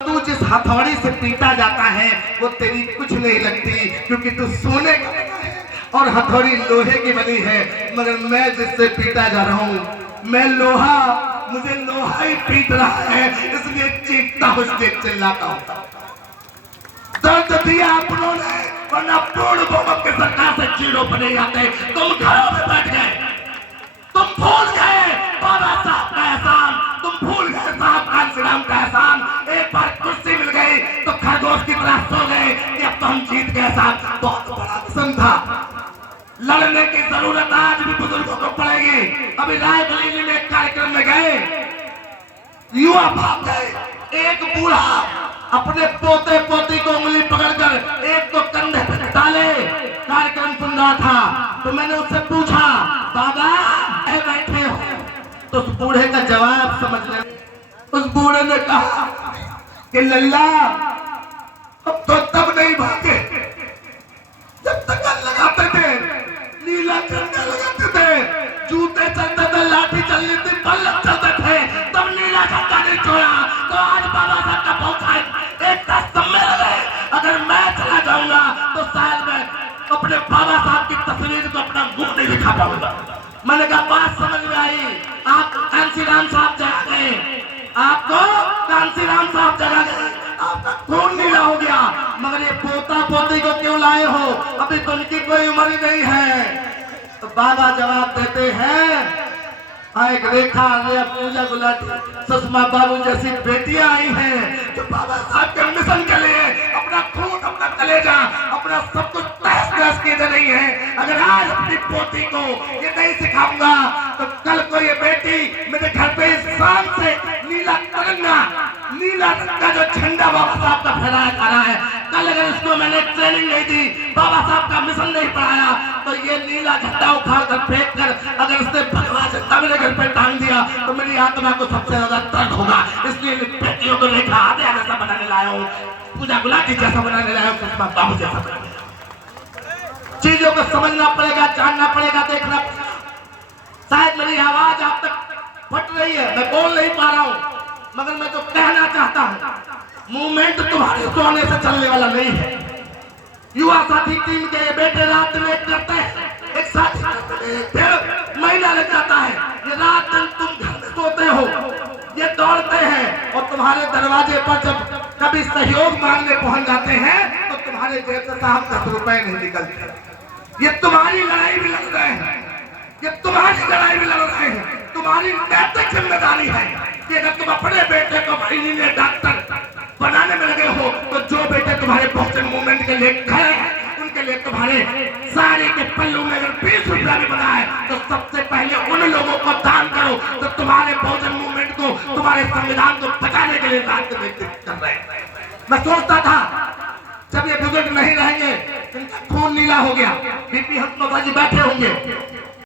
तू जिस हथौड़ी से पीटा जाता है वो तेरी कुछ नहीं लगती, क्योंकि तू सोने का है और हथौड़ी लोहे की बनी है। मगर मैं जिससे पीटा जा रहा हूँ, मैं लोहा, मुझे लोहा ही पीट रहा है, इसलिए चीखता हूँ, इसलिए चिल्लाता हूँ। दर्द दिया अपनों ने, वरना पूर्ण बहुमत के सरकार से चीरों पर नहीं आते। तुम घरों में बैठ गए, तुम भूल गए बाबा साहब का एहसान, तुम भूल गए साहब कांसी राम का एहसान। एक बार कुर्सी मिल गई तो खरगोश की तरह सो गए कि अब तो हम जीत गए साहब। बहुत बड़ा मिशन था, लड़ने की जरूरत आज भी बुजुर्गों को पड़ेगी। अभी रायबरेली में एक कार्यक्रम में गए, युवा भाग गए, एक बूढ़ा अपने पोते पोती को उंगली पकड़कर एक को कंधे पर डाले, कार्यक्रम सुन रहा था। तो मैंने उससे पूछा, बाबा बैठे हो? तो उस बूढ़े का जवाब समझ ले। उस बूढ़े ने कहा कि लल्ला, अब तो तब नहीं भागे जब तक लगाते थे, नीला झंडा लगाते थे, जूते चलते थे, लाठी चलती थी, पल्लव चलते थे, तब नीला झंडा नहीं छोड़ा। तो आज बाबा साहब का पहुंचा एक सम्मेलन है, अगर मैं चला जाऊंगा तो शायद मैं अपने बाबा साहब की तस्वीर को अपना मुंह नहीं दिखा पाऊंगा। मैंने कहा बात समझ में आई, आप कांसी राम साहब जगा गए, आपको कांसी राम साहब जगा गए, आपका खून नीला हो गया, मगर ये पोता पोती को क्यों लाए हो? अभी तो उनकी कोई उम्र ही नहीं है। तो बाबा जवाब देते हैं, एक रेखा, पूजा गुलाटी, सुषमा बाबू जैसी बेटियां आई हैं जो बाबा साहब के मिशन के लिए अपना खून, अपना कलेजा, अपना सब कुछ तहस नहस किए जा रही है। अगर आज अपनी पोती को ये नहीं सिखाऊंगा तो कल को ये बेटी मेरे घर पे इस शान से नीला तिरंगा, नीला रंग का जो झंडा बाबा साहब का फहराया जा रहा है, कल अगर इसको मैंने ट्रेनिंग नहीं दी, बाबा साहब का मिशन नहीं पढ़ाया, तो ये नीला झंडा उठा कर फेंक कर अगर इसने भगवान झंडा मेरे घर पे टांग दिया तो मेरी आत्मा को सबसे ज्यादा दर्द होगा। इसलिए बेटियों को लेकर आधे जैसा बनाने लाया हूँ, पूजा गुलाटी जैसा बनाने लाया हूँ, सुषमा बाबू जैसा बनाने लाया हूँ। चीजों को समझना पड़ेगा, जानना पड़ेगा, देखना पड़ेगा। शायद मेरी आवाज आप तक फट रही है, मैं बोल नहीं पा रहा हूँ, मगर मैं जो कहना चाहता हूँ, मूवमेंट तुम्हारे सोने से चलने वाला नहीं है। युवा साथी टीम के बेटे रात में करते हैं, एक साथी महीना लग जाता है, ये रात दिन तुम घर में सोते हो, ये दौड़ते हैं और तुम्हारे दरवाजे पर जब कभी सहयोग मांगने पहुंच जाते हैं तो तुम्हारे जेब से साहब 10 रुपए नहीं निकलते। ये तुम्हारी लड़ाई भी लड़ रहे हैं, ये तुम्हारी लड़ाई भी लड़ रहे हैं। तुम्हारी नैतिक जिम्मेदारी है कि अगर तुम अपने बेटे को इंजीनियर, डॉक्टर बनाने में लगे हो तो जो बेटे तुम्हारे बहुजन मूवमेंट के लिए खड़े हैं उनके लिए तुम्हारे सारे के पल्लू में अगर 20 रुपया भी बना है तो सबसे पहले उन लोगों को दान करो तो तुम्हारे बहुजन मूवमेंट को, तुम्हारे संविधान को बचाने के लिए दान कर रहे हैं। मैं सोचता था जब ये बुजुर्ग नहीं रहेंगे, इनका खून नीला हो गया, बीपी हंसमुखा जी बैठे होंगे,